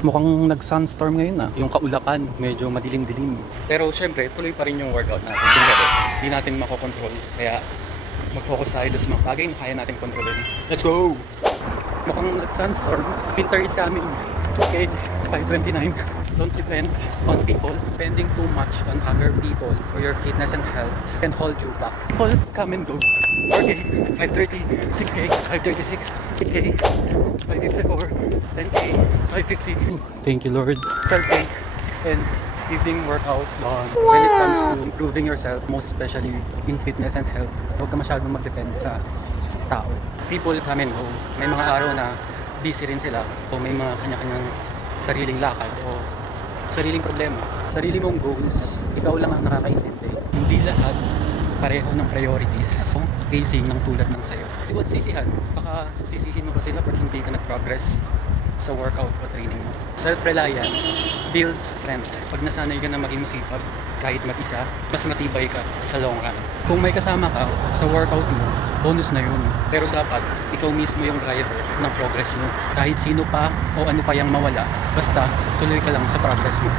Mukhang nag-sunstorm ngayon ah. Yung kaulapan, medyo madilim-dilim. Pero syempre, tuloy pa rin yung workout natin. Siyempre, hindi natin makokontrol. Kaya mag-focus tayo doon sa mga bagay na kaya natin kontrolin. Let's go! Mukhang nag-sunstorm. Winter is coming. Okay, 5:29. Don't depend on people. Depending too much on other people for your fitness and health can hold you back. All come and go. 4K, 5:30, 6K, 5:36, 8K, 5:54, 10K, 5:50. Thank you, Lord. 12K, 6:10. Evening workout done. When it comes to improving yourself, most especially in fitness and health, huwag ka masyadong mag-depend sa tao. People come and go. May mga araw na busy rin sila o may mga kanya-kanyang sariling lakad o sariling problema. Sarili mong goals, ikaw lang ang nakakaintindi. Hindi lahat pareho ng priorities o pacing ng tulad ng sayo. Huwag sisihan. Baka sisihin mo pa sila pag hindi ka nag-progress sa workout o training mo. Self-reliance builds strength. Pag nasanay ka na maging masipag kahit mag-isa, mas matibay ka sa long run. Kung may kasama ka sa workout mo, bonus na yun. Pero dapat ikaw mismo yung driver ng progress mo. Kahit sino pa o ano pa yung mawala, basta tuloy ka lang sa progress mo.